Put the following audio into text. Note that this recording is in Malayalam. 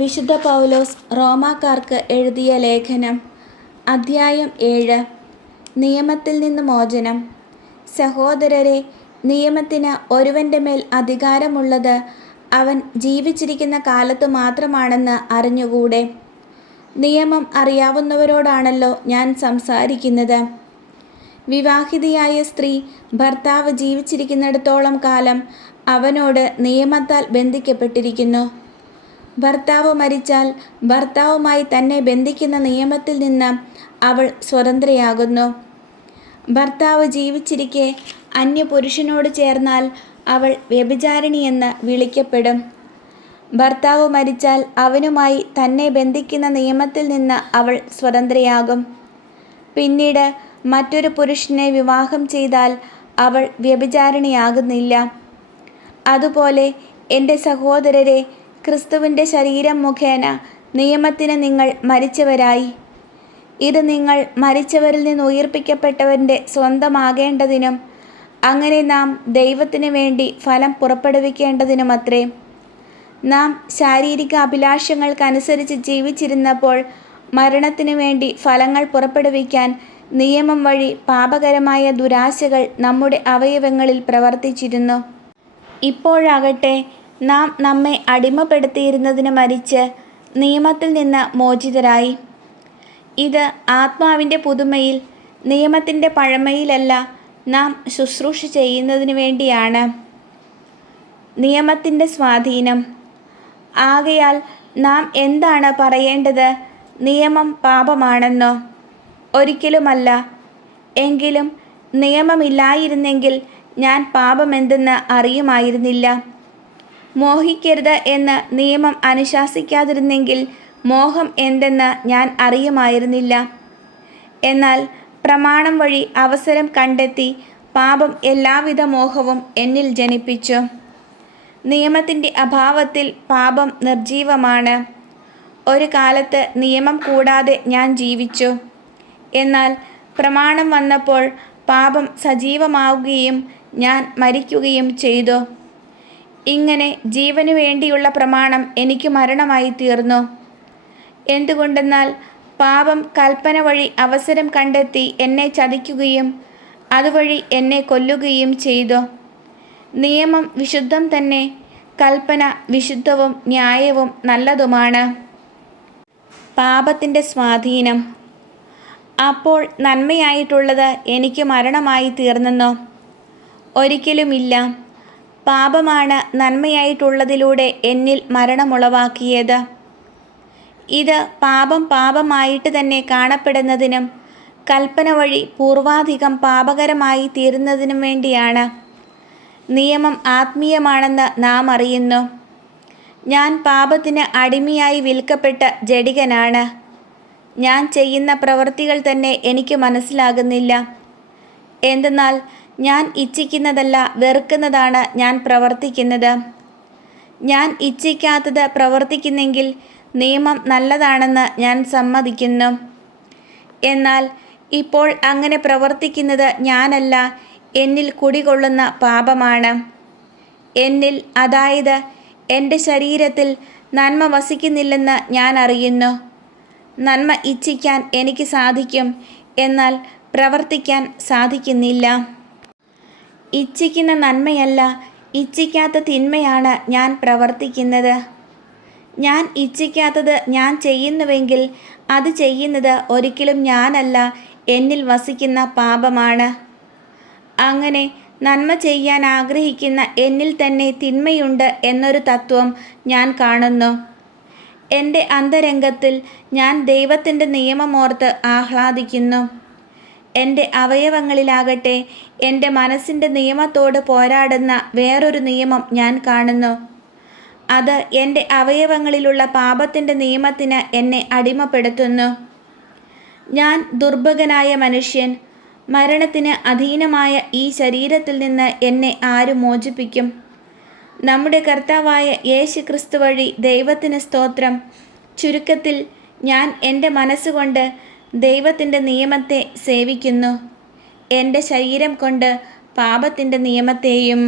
വിശുദ്ധ പൗലോസ് റോമാക്കാർക്ക് എഴുതിയ ലേഖനം അധ്യായം 7. നിയമത്തിൽ നിന്ന് മോചനം. സഹോദരരെ, നിയമത്തിന് ഒരുവൻ്റെ മേൽ അധികാരമുള്ളത് അവൻ ജീവിച്ചിരിക്കുന്ന കാലത്ത് മാത്രമാണെന്ന് അറിഞ്ഞുകൂടെ? നിയമം അറിയാവുന്നവരോടാണല്ലോ ഞാൻ സംസാരിക്കുന്നത്. വിവാഹിതയായ സ്ത്രീ ഭർത്താവ് ജീവിച്ചിരിക്കുന്നിടത്തോളം കാലം അവനോട് നിയമത്താൽ ബന്ധിക്കപ്പെട്ടിരിക്കുന്നു. ഭർത്താവ് മരിച്ചാൽ ഭർത്താവുമായി തന്നെ ബന്ധിക്കുന്ന നിയമത്തിൽ നിന്ന് അവൾ സ്വതന്ത്രയാകുന്നു. ഭർത്താവ് ജീവിച്ചിരിക്കെ അന്യപുരുഷനോട് ചേർന്നാൽ അവൾ വ്യഭിചാരിണിയെന്ന് വിളിക്കപ്പെടും. ഭർത്താവ് മരിച്ചാൽ അവനുമായി തന്നെ ബന്ധിക്കുന്ന നിയമത്തിൽ നിന്ന് അവൾ സ്വതന്ത്രയാകും. പിന്നീട് മറ്റൊരു പുരുഷനെ വിവാഹം ചെയ്താൽ അവൾ വ്യഭിചാരിണിയാകുന്നില്ല. അതുപോലെ എൻ്റെ സഹോദരരെ, ക്രിസ്തുവിൻ്റെ ശരീരം മുഖേന നിയമത്തിന് നിങ്ങൾ മരിച്ചവരായി. ഇത് നിങ്ങൾ മരിച്ചവരിൽ നിന്ന് ഉയിർപ്പിക്കപ്പെട്ടവൻ്റെ സ്വന്തമാകേണ്ടതിനും അങ്ങനെ നാം ദൈവത്തിന് വേണ്ടി ഫലം പുറപ്പെടുവിക്കേണ്ടതിനുമത്രേ. നാം ശാരീരിക അഭിലാഷങ്ങൾക്കനുസരിച്ച് ജീവിച്ചിരുന്നപ്പോൾ മരണത്തിനു വേണ്ടി ഫലങ്ങൾ പുറപ്പെടുവിക്കാൻ നിയമം വഴി പാപകരമായ ദുരാശകൾ നമ്മുടെ അവയവങ്ങളിൽ പ്രവർത്തിച്ചിരുന്നു. ഇപ്പോഴാകട്ടെ നാം നമ്മെ അടിമപ്പെടുത്തിയിരുന്നതിന് മരിച്ച് നിയമത്തിൽ നിന്ന് മോചിതരായി. ഇത് ആത്മാവിൻ്റെ പുതുമയിൽ, നിയമത്തിൻ്റെ പഴമയിലല്ല നാം ശുശ്രൂഷ ചെയ്യുന്നതിന് വേണ്ടിയാണ്. നിയമത്തിൻ്റെ സ്വാധീനം. ആകയാൽ നാം എന്താണ് പറയേണ്ടത്? നിയമം പാപമാണെന്നോ? ഒരിക്കലുമല്ല. എങ്കിലും നിയമമില്ലായിരുന്നെങ്കിൽ ഞാൻ പാപമെന്തെന്ന് അറിയുമായിരുന്നില്ല. മോഹിക്കരുത് എന്ന് നിയമം അനുശാസിക്കാതിരുന്നെങ്കിൽ മോഹം എന്തെന്ന് ഞാൻ അറിയുമായിരുന്നില്ല. എന്നാൽ പ്രമാണം വഴി അവസരം കണ്ടെത്തി പാപം എല്ലാവിധ മോഹവും എന്നിൽ ജനിപ്പിച്ചു. നിയമത്തിൻ്റെ അഭാവത്തിൽ പാപം നിർജീവമാണ്. ഒരു കാലത്ത് നിയമം കൂടാതെ ഞാൻ ജീവിച്ചു. എന്നാൽ പ്രമാണം വന്നപ്പോൾ പാപം സജീവമാവുകയും ഞാൻ മരിക്കുകയും ചെയ്തു. ഇങ്ങനെ ജീവനു വേണ്ടിയുള്ള പ്രമാണം എനിക്ക് മരണമായി തീർന്നു. എന്തുകൊണ്ടെന്നാൽ പാപം കൽപ്പന വഴി അവസരം കണ്ടെത്തി എന്നെ ചതിക്കുകയും അതുവഴി എന്നെ കൊല്ലുകയും ചെയ്തു. നിയമം വിശുദ്ധം തന്നെ, കൽപ്പന വിശുദ്ധവും ന്യായവും നല്ലതുമാണ്. പാപത്തിൻ്റെ സ്വാധീനം. അപ്പോൾ നന്മയായിട്ടുള്ളത് എനിക്ക് മരണമായി തീർന്നെന്നോ? ഒരിക്കലുമില്ല. പാപമാണ് നന്മയായിട്ടുള്ളതിലൂടെ എന്നിൽ മരണമുളവാക്കിയത്. ഇത് പാപം പാപമായിട്ട് തന്നെ കാണപ്പെടുന്നതിനും കൽപ്പന വഴി പൂർവാധികം പാപകരമായി തീരുന്നതിനും വേണ്ടിയാണ്. നിയമം ആത്മീയമാണെന്ന് നാം അറിയുന്നു. ഞാൻ പാപത്തിന് അടിമയായി വിൽക്കപ്പെട്ട ജഡികനാണ്. ഞാൻ ചെയ്യുന്ന പ്രവൃത്തികൾ തന്നെ എനിക്ക് മനസ്സിലാകുന്നില്ല. എന്തെന്നാൽ ഞാൻ ഇച്ഛിക്കുന്നതല്ല, വെറുക്കുന്നതാണ് ഞാൻ പ്രവർത്തിക്കുന്നത്. ഞാൻ ഇച്ഛിക്കാത്തത് പ്രവർത്തിക്കുന്നെങ്കിൽ നിയമം നല്ലതാണെന്ന് ഞാൻ സമ്മതിക്കുന്നു. എന്നാൽ ഇപ്പോൾ അങ്ങനെ പ്രവർത്തിക്കുന്നത് ഞാനല്ല, എന്നിൽ കുടികൊള്ളുന്ന പാപമാണ്. എന്നിൽ, അതായത് എൻ്റെ ശരീരത്തിൽ നന്മ വസിക്കുന്നില്ലെന്ന് ഞാൻ അറിയുന്നു. നന്മ ഇച്ഛിക്കാൻ എനിക്ക് സാധിക്കും, എന്നാൽ പ്രവർത്തിക്കാൻ സാധിക്കുന്നില്ല. ഇച്ഛിക്കുന്ന നന്മയല്ല, ഇച്ഛിക്കാത്ത തിന്മയാണ് ഞാൻ പ്രവർത്തിക്കുന്നത്. ഞാൻ ഇച്ഛിക്കാത്തത് ഞാൻ ചെയ്യുന്നുവെങ്കിൽ അത് ചെയ്യുന്നത് ഒരിക്കലും ഞാനല്ല, എന്നിൽ വസിക്കുന്ന പാപമാണ്. അങ്ങനെ നന്മ ചെയ്യാൻ ആഗ്രഹിക്കുന്ന എന്നിൽ തന്നെ തിന്മയുണ്ട് എന്നൊരു തത്വം ഞാൻ കാണുന്നു. എൻ്റെ അന്തരംഗത്തിൽ ഞാൻ ദൈവത്തിൻ്റെ നിയമമോർത്ത് ആഹ്ലാദിക്കുന്നു. എൻ്റെ അവയവങ്ങളിലാകട്ടെ എൻ്റെ മനസ്സിൻ്റെ നിയമത്തോട് പോരാടുന്ന വേറൊരു നിയമം ഞാൻ കാണുന്നു. അത് എൻ്റെ അവയവങ്ങളിലുള്ള പാപത്തിൻ്റെ നിയമത്തിന് എന്നെ അടിമപ്പെടുത്തുന്നു. ഞാൻ ദുർഭകനായ മനുഷ്യൻ. മരണത്തിന് അധീനമായ ഈ ശരീരത്തിൽ നിന്ന് എന്നെ ആര് മോചിപ്പിക്കും? നമ്മുടെ കർത്താവായ യേശു ക്രിസ്തു വഴി ദൈവത്തിന് സ്തോത്രം. ചുരുക്കത്തിൽ ഞാൻ എൻ്റെ മനസ്സുകൊണ്ട് ദൈവത്തിൻ്റെ നിയമത്തെ സേവിക്കുന്നു, എൻ്റെ ശരീരം കൊണ്ട് പാപത്തിൻ്റെ നിയമത്തെയും.